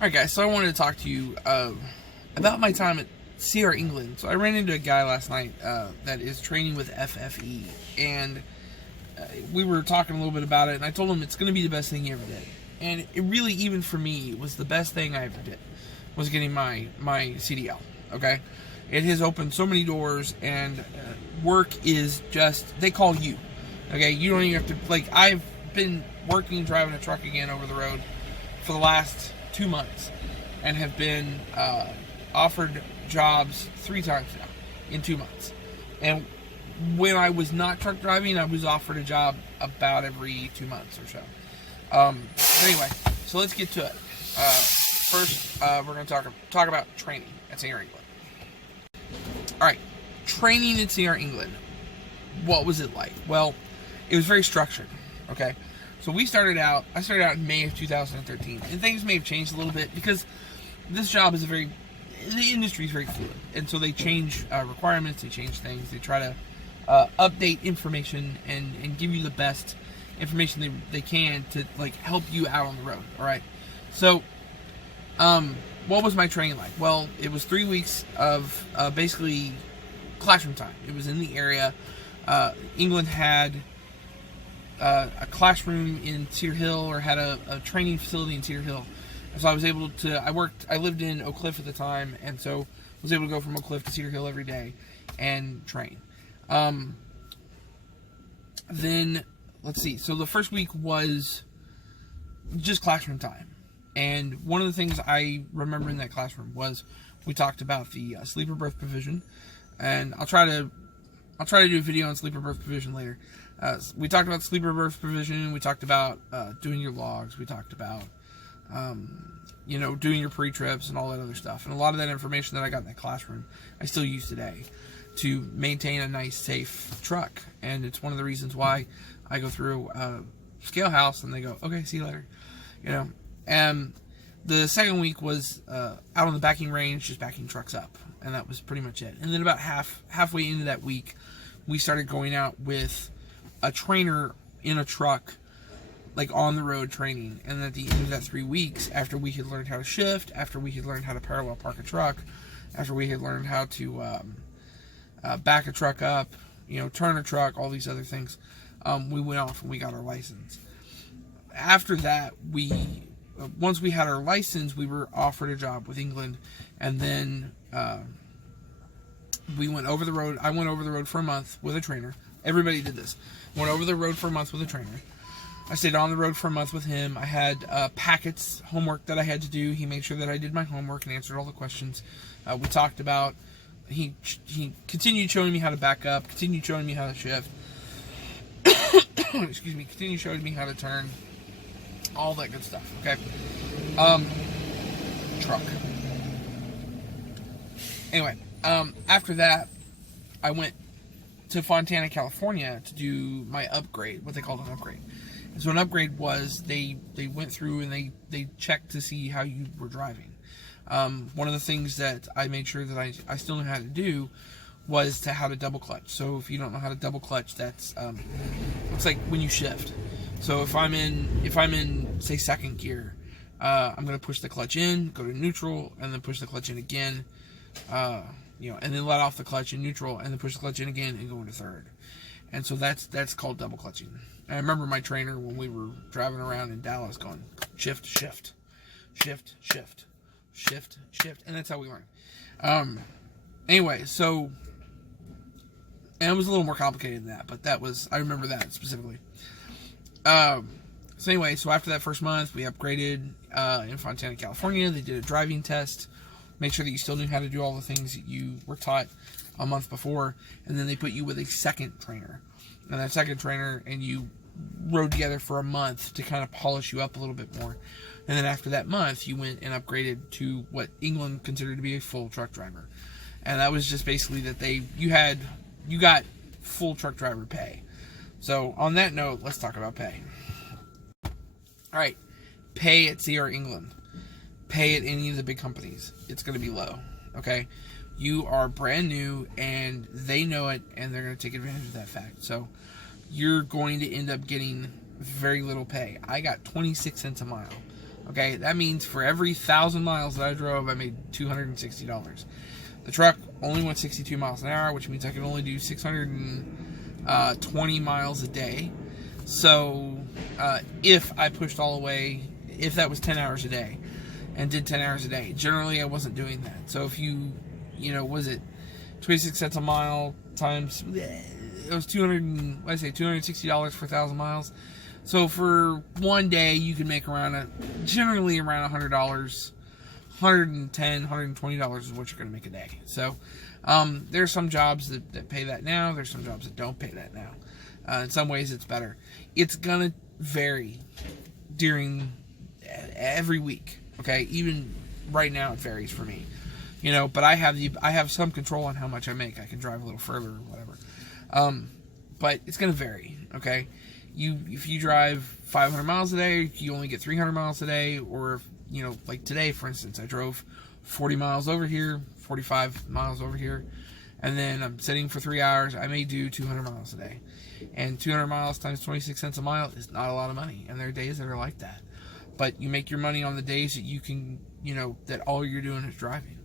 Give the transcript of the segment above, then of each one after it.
Alright guys, so I wanted to talk to you about my time at CR England. So I ran into a guy last night that is training with FFE, and we were talking a little bit about it, and I told him it's going to be the best thing he ever did. And it really, even for me, was the best thing I ever did, was getting my CDL, okay? It has opened so many doors, and work is just, they call you, okay? You don't even have to, like, I've been working, driving a truck again over the road for the last 2 months, and have been offered jobs 3 times now in 2 months. And when I was not truck driving, I was offered a job about every 2 months or so. Anyway, so let's get to it. First, we're going to talk about training at CR England. All right, training at CR England. What was it like? Well, it was very structured. Okay. So I started out in May of 2013, and things may have changed a little bit because this job is the industry is very fluid, and so they change requirements, they change things, they try to update information and give you the best information they can to like help you out on the road. All right. So, what was my training like? Well, it was 3 weeks of basically classroom time. It was in the area. England had a classroom in Cedar Hill, or had a training facility in Cedar Hill. So I was able to, I lived in Oak Cliff at the time, and so was able to go from Oak Cliff to Cedar Hill every day and train. Then, let's see, so the first week was just classroom time. And one of the things I remember in that classroom was we talked about the sleeper berth provision, and I'll try to do a video on sleeper berth provision later. We talked about sleeper berth provision. We talked about doing your logs. We talked about, doing your pre-trips and all that other stuff. And a lot of that information that I got in that classroom, I still use today to maintain a nice, safe truck. And it's one of the reasons why I go through Scale House and they go, okay, see you later. And the second week was out on the backing range, just backing trucks up. And that was pretty much it. And then about halfway into that week, we started going out with a trainer in a truck, like on the road training. And at the end of that 3 weeks, after we had learned how to shift, after we had learned how to parallel park a truck, after we had learned how to back a truck up, turn a truck, all these other things, we went off and we got our license. After that, once we had our license, we were offered a job with England, and then we went over the road. I went over the road for a month with a trainer. Everybody did this. Went over the road for a month with a trainer. I stayed on the road for a month with him. I had packets, homework that I had to do. He made sure that I did my homework and answered all the questions. We talked about, he continued showing me how to back up, continued showing me how to shift. Excuse me, continued showing me how to turn, all that good stuff, okay? Truck. Anyway, after that, I went to Fontana, California to do my upgrade, what they called an upgrade. And so an upgrade was they went through and they checked to see how you were driving. One of the things that I made sure that I still knew how to do was how to double clutch. So if you don't know how to double clutch, that's it's like when you shift. So if I'm in say second gear, I'm gonna push the clutch in, go to neutral, and then push the clutch in again. And then let off the clutch in neutral, and then push the clutch in again and go into third. And so that's called double clutching. And I remember my trainer when we were driving around in Dallas going shift, shift, shift, shift, shift, shift, and that's how we learned. Anyway, so, and it was a little more complicated than that, but I remember that specifically. So anyway, so after that first month, we upgraded in Fontana, California. They did a driving test. Make sure that you still knew how to do all the things that you were taught a month before, and then they put you with a second trainer. And that second trainer, and you rode together for a month to kind of polish you up a little bit more. And then after that month, you went and upgraded to what England considered to be a full truck driver. And that was just basically that you got full truck driver pay. So on that note, let's talk about pay. All right, pay at CR England. Pay at any of the big companies. It's going to be low, okay? You are brand new, and they know it, and they're going to take advantage of that fact. So you're going to end up getting very little pay. I got 26 cents a mile, Okay, that means for every 1,000 miles that I drove, I made $260. The truck only went 62 miles an hour, which means I can only do 620 miles a day. So if I pushed all the way, if that was 10 hours a day and did 10 hours a day, generally I wasn't doing that. So if you was it 26 cents a mile times, it was $260 for 1,000 miles. So for one day, you can make generally around $100, $110, $120 is what you're going to make a day. So there's some jobs that pay that now. There's some jobs that don't pay that now. In some ways, it's better. It's going to vary during every week. Okay, even right now, it varies for me. But I have some control on how much I make. I can drive a little further or whatever. But it's going to vary. Okay. If you drive 500 miles a day, you only get 300 miles a day. Or, like today, for instance, I drove 40 miles over here, 45 miles over here, and then I'm sitting for 3 hours. I may do 200 miles a day. And 200 miles times 26 cents a mile is not a lot of money. And there are days that are like that. But you make your money on the days that you can, that all you're doing is driving.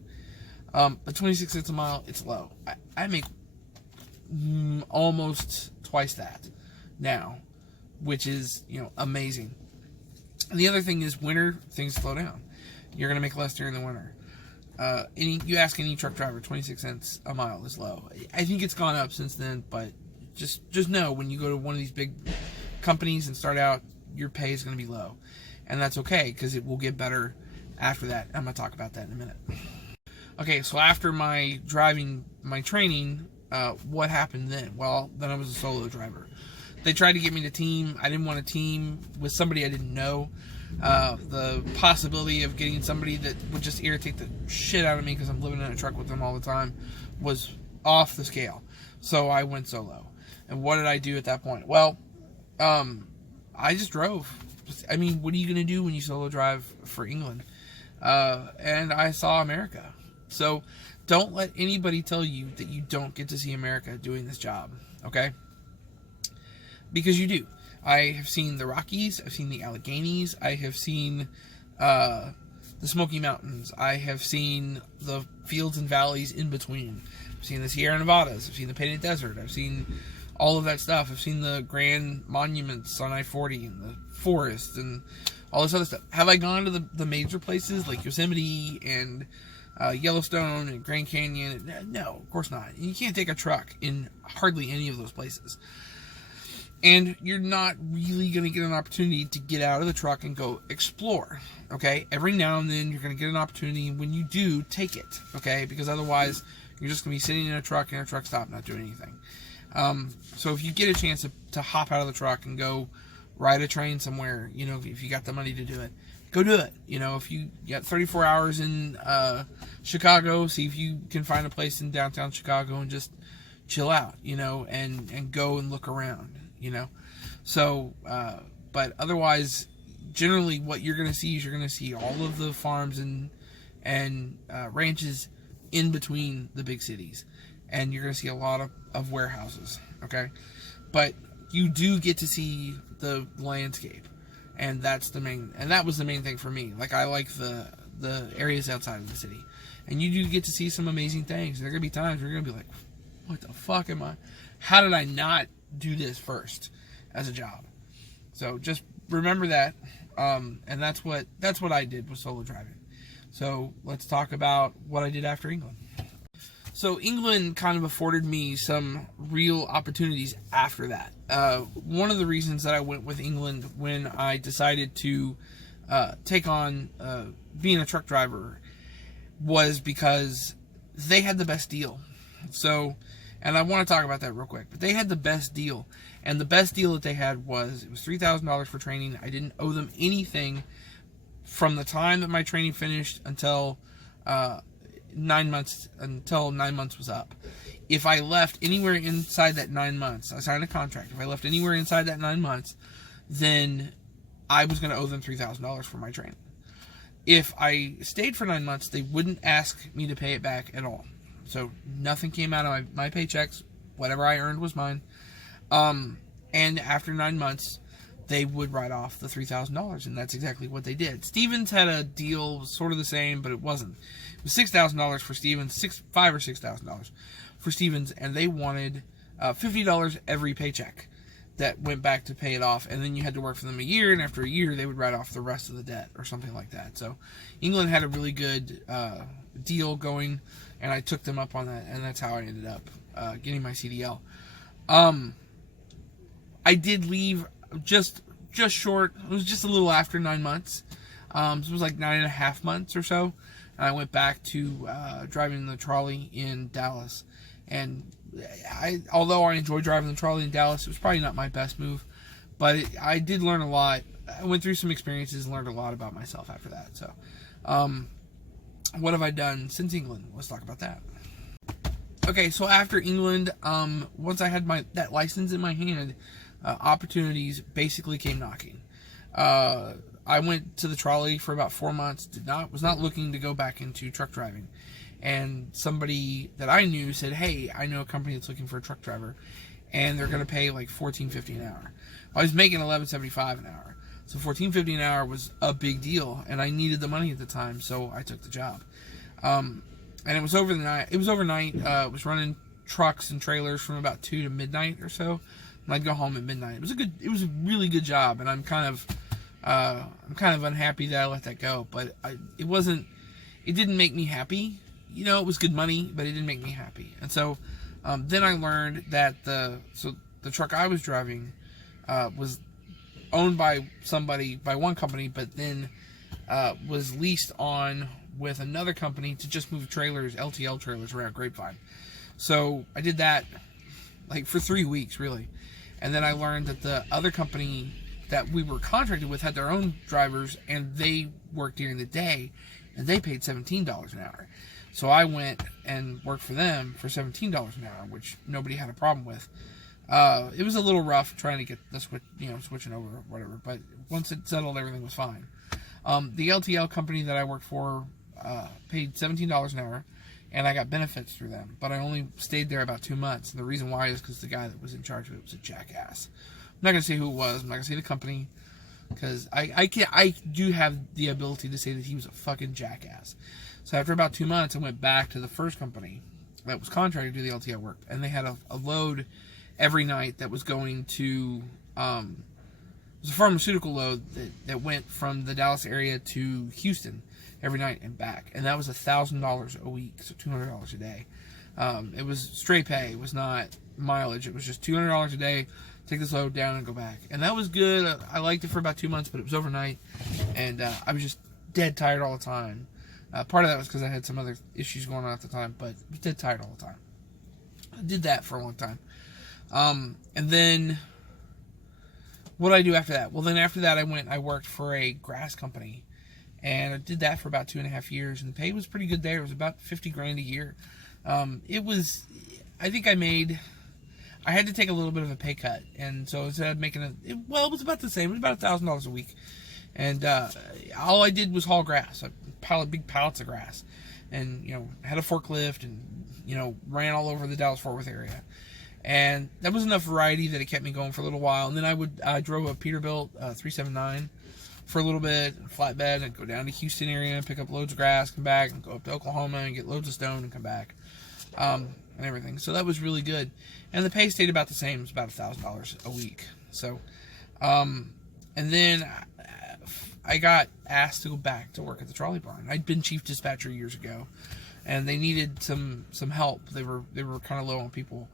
But 26 cents a mile, it's low. I make almost twice that now, which is, amazing. And the other thing is winter, things slow down. You're going to make less during the winter. You ask any truck driver, 26 cents a mile is low. I think it's gone up since then, but just know when you go to one of these big companies and start out, your pay is going to be low. And that's okay, because it will get better after that. I'm going to talk about that in a minute. Okay, so after my training, what happened then? Well, then I was a solo driver. They tried to get me to team. I didn't want to team with somebody I didn't know. The possibility of getting somebody that would just irritate the shit out of me because I'm living in a truck with them all the time was off the scale. So I went solo. And what did I do at that point? Well, I just drove. I mean, what are you going to do when you solo drive for England? And I saw America. So don't let anybody tell you that you don't get to see America doing this job, okay? Because you do. I have seen the Rockies. I've seen the Alleghenies. I have seen the Smoky Mountains. I have seen the fields and valleys in between. I've seen the Sierra Nevadas. I've seen the Painted Desert. I've seen all of that stuff. I've seen the grand monuments on I-40 and the forest and all this other stuff. Have I gone to the major places like Yosemite and Yellowstone and Grand Canyon? No, of course not. You can't take a truck in hardly any of those places. And you're not really going to get an opportunity to get out of the truck and go explore, okay? Every now and then you're going to get an opportunity. When you do, take it, okay? Because otherwise you're just going to be sitting in a truck stop not doing anything. So if you get a chance to hop out of the truck and go ride a train somewhere, if you got the money to do it, go do it. If you got 34 hours in Chicago, see if you can find a place in downtown Chicago and just chill out, and go and look around, So, but otherwise, generally what you're going to see is you're going to see all of the farms and ranches in between the big cities. And you're going to see a lot of warehouses, okay? But you do get to see the landscape. And that was the main thing for me. Like, I like the areas outside of the city. And you do get to see some amazing things. There are going to be times where you're going to be like, what the fuck how did I not do this first as a job? So just remember that. And that's what I did with solo driving. So let's talk about what I did after England. So England kind of afforded me some real opportunities after that. One of the reasons that I went with England when I decided to take on being a truck driver was because they had the best deal. So, and I want to talk about that real quick, but they had the best deal. And the best deal that they had was $3,000 for training. I didn't owe them anything from the time that my training finished until 9 months was up. If I left anywhere inside that 9 months, I signed a contract. If I left anywhere inside that 9 months, then I was going to owe them $3,000 for my training. If I stayed for 9 months, they wouldn't ask me to pay it back at all. So nothing came out of my paychecks. Whatever I earned was mine. And after 9 months, they would write off the $3,000, and that's exactly what they did. Stevens had a deal sort of the same, but it wasn't. It was $6,000 for Stevens, $5,000 or $6,000 for Stevens, and they wanted $50 every paycheck that went back to pay it off, and then you had to work for them a year, and after a year they would write off the rest of the debt or something like that. So England had a really good deal going, and I took them up on that, and that's how I ended up getting my CDL. I did leave just short. It was just a little after 9 months. So it was like 9.5 months or so. And I went back to driving the trolley in Dallas. And although I enjoyed driving the trolley in Dallas, it was probably not my best move. But I did learn a lot. I went through some experiences and learned a lot about myself after that. So, what have I done since England? Let's talk about that. Okay, so after England, once I had that license in my hand, opportunities basically came knocking. I went to the trolley for about 4 months. Was not looking to go back into truck driving, and somebody that I knew said, "Hey, I know a company that's looking for a truck driver, and they're going to pay like $14.50 an hour." I was making $11.75 an hour, so $14.50 an hour was a big deal, and I needed the money at the time, so I took the job. And it was overnight. It was running trucks and trailers from about 2 to midnight or so, and I'd go home at midnight. It was a really good job, and I'm kind of unhappy that I let that go. But it didn't make me happy. You know, it was good money, but it didn't make me happy. And so then I learned that the truck I was driving was owned by one company, but then was leased on with another company to just move trailers, LTL trailers, around Grapevine. So I did that like for 3 weeks, really. And then I learned that the other company that we were contracted with had their own drivers, and they worked during the day, and they paid $17 an hour. So I went and worked for them for $17 an hour, which nobody had a problem with. It was a little rough trying to get the switching over or whatever, but once it settled, everything was fine. The LTL company that I worked for paid $17 an hour, and I got benefits through them, but I only stayed there about 2 months, and the reason why is because the guy that was in charge of it was a jackass. I'm not going to say who it was, I'm not going to say the company, because I do have the ability to say that he was a fucking jackass. So after about 2 months, I went back to the first company that was contracted to do the LTL work, and they had a load every night that was going to, it was a pharmaceutical load that went from the Dallas area to Houston every night and back, and that was $1,000 a week, so $200 a day. It was straight pay. It was not mileage. It was just $200 a day. Take this load down and go back, and that was good. I liked it for about 2 months, but it was overnight, and I was just dead tired all the time. Part of that was because I had some other issues going on at the time, but I was dead tired all the time. I did that for a long time, and then what did I do after that? Well, then after that, I worked for a grass company. And I did that for about 2.5 years, and the pay was pretty good there. It was about $50,000 a year. I think I had to take a little bit of a pay cut, and so instead of making it was about the same. It was about $1,000 a week, and all I did was haul grass, big pallets of grass, and had a forklift, and ran all over the Dallas-Fort Worth area, and that was enough variety that it kept me going for a little while. And then I drove a Peterbilt 379. For a little bit, flatbed, and go down to Houston area, pick up loads of grass, come back, and go up to Oklahoma and get loads of stone and come back, and everything. So that was really good, and the pay stayed about the same. It was about $1,000 a week. So, and then I got asked to go back to work at the trolley barn. I'd been chief dispatcher years ago, and they needed some help. They were kind of low on people.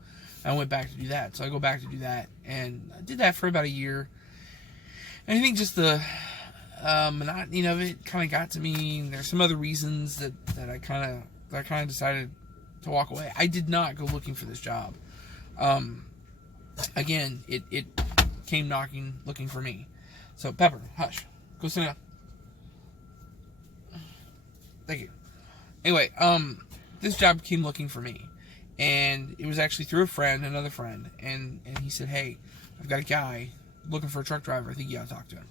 I went back to do that, so I go back to do that, and I did that for about a year. And I think just the monotony of it kind of got to me. There's some other reasons that I kind of decided to walk away. I did not go looking for this job. Again, it came knocking, looking for me. So Pepper, hush, go sit down. Thank you. Anyway, this job came looking for me, and it was actually through another friend, and he said, "Hey, I've got a guy looking for a truck driver. I think you ought to talk to him."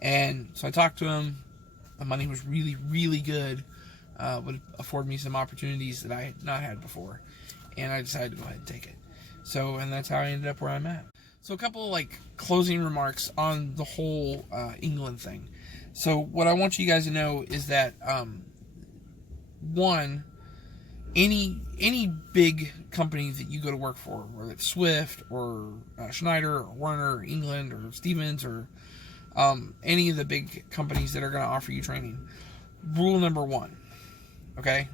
And so I talked to him. The money was really, really good. Would afford me some opportunities that I had not had before. And I decided to go ahead and take it. So, and that's how I ended up where I'm at. So a couple of like closing remarks on the whole England thing. So what I want you guys to know is that one, any big company that you go to work for, whether it's Swift or Schneider or Werner or England or Stevens or any of the big companies that are going to offer you training, rule number one, okay?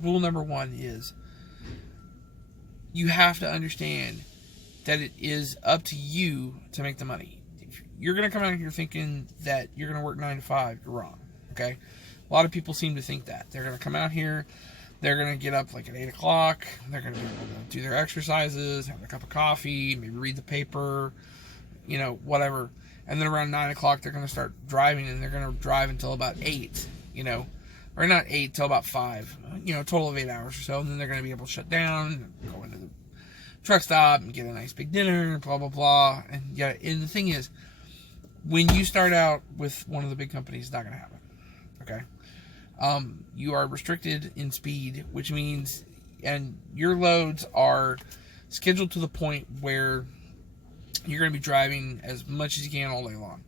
Rule number one is you have to understand that it is up to you to make the money. If you're going to come out here thinking that you're going to work 9 to 5, you're wrong, okay? A lot of people seem to think that. They're going to come out here, they're going to get up like at 8 o'clock, they're going to be able to do their exercises, have a cup of coffee, maybe read the paper, whatever. And then around 9 o'clock, they're going to start driving, and they're going to drive until about 8, or not 8, till about 5, a total of 8 hours or so. And then they're going to be able to shut down, go into the truck stop, and get a nice big dinner, blah, blah, blah. And the thing is, when you start out with one of the big companies, it's not going to happen, okay? You are restricted in speed, which means, and your loads are scheduled to the point where you're going to be driving as much as you can all day long.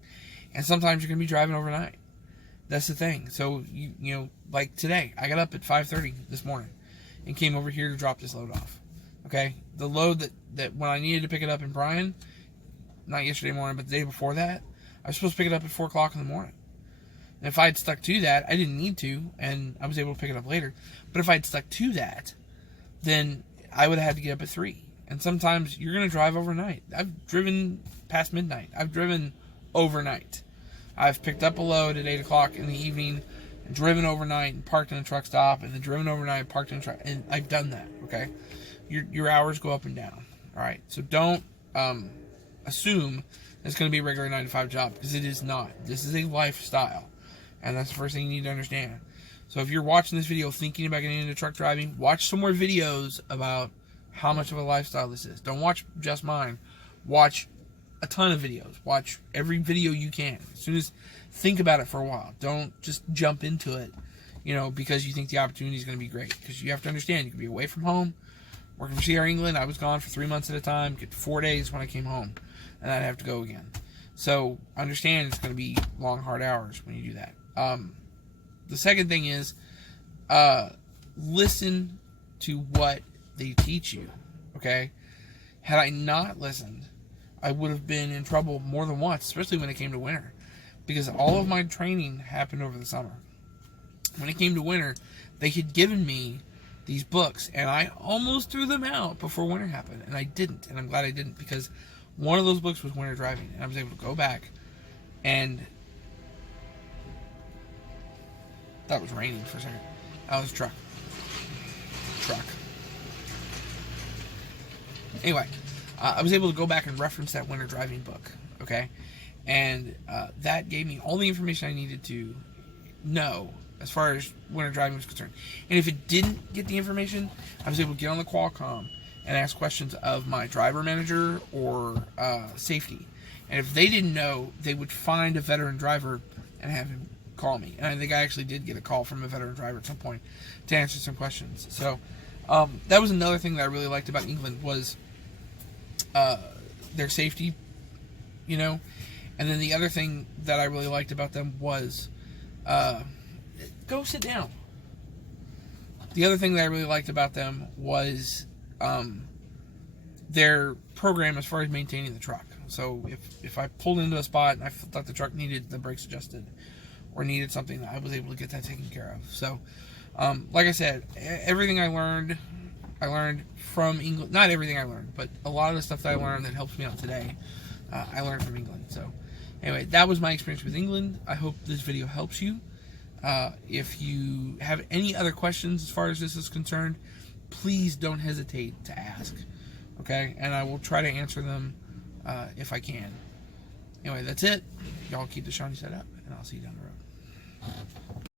And sometimes you're going to be driving overnight. That's the thing. So, like today, I got up at 5:30 this morning and came over here to drop this load off. Okay? The load that when I needed to pick it up in Bryan, not yesterday morning, but the day before that, I was supposed to pick it up at 4 o'clock in the morning. And if I had stuck to that, I didn't need to, and I was able to pick it up later. But if I had stuck to that, then I would have had to get up at 3. And sometimes you're going to drive overnight. I've driven past midnight. I've driven overnight. I've picked up a load at 8 o'clock in the evening and driven overnight and parked in a truck stop, and then driven overnight and parked in a truck. And I've done that, okay? Your hours go up and down, all right? So don't assume it's going to be a regular 9 to 5 job, because it is not. This is a lifestyle, and that's the first thing you need to understand. So if you're watching this video thinking about getting into truck driving, watch some more videos about how much of a lifestyle this is. Don't watch just mine. Watch a ton of videos. Watch every video you can. Think about it for a while. Don't just jump into it, because you think the opportunity is going to be great. Because you have to understand, you can be away from home. Working for channerl England, I was gone for 3 months at a time. Get 4 days when I came home, and I'd have to go again. So understand it's going to be long, hard hours when you do that. The second thing is, listen to what they teach you, okay? Had I not listened, I would have been in trouble more than once, especially when it came to winter, because all of my training happened over the summer. When it came to winter, they had given me these books, and I almost threw them out before winter happened, and I didn't, and I'm glad I didn't, because one of those books was winter driving, and I was able to go back, and that was raining for a second. That was truck. Anyway, I was able to go back and reference that winter driving book, okay? And that gave me all the information I needed to know as far as winter driving was concerned. And if it didn't get the information, I was able to get on the Qualcomm and ask questions of my driver manager or safety. And if they didn't know, they would find a veteran driver and have him call me. And I think I actually did get a call from a veteran driver at some point to answer some questions. So that was another thing that I really liked about England was their safety, And then the other thing that I really liked about them was go sit down. The other thing that I really liked about them was their program as far as maintaining the truck. So if I pulled into a spot and I thought the truck needed the brakes adjusted or needed something, I was able to get that taken care of. So like I said, everything I learned from England. Not everything I learned, but a lot of the stuff that I learned that helps me out today, I learned from England. So anyway, that was my experience with England. I hope this video helps you. If you have any other questions as far as this is concerned, please don't hesitate to ask, okay? And I will try to answer them if I can. Anyway, that's it. Y'all keep the shiny set up, and I'll see you down the road.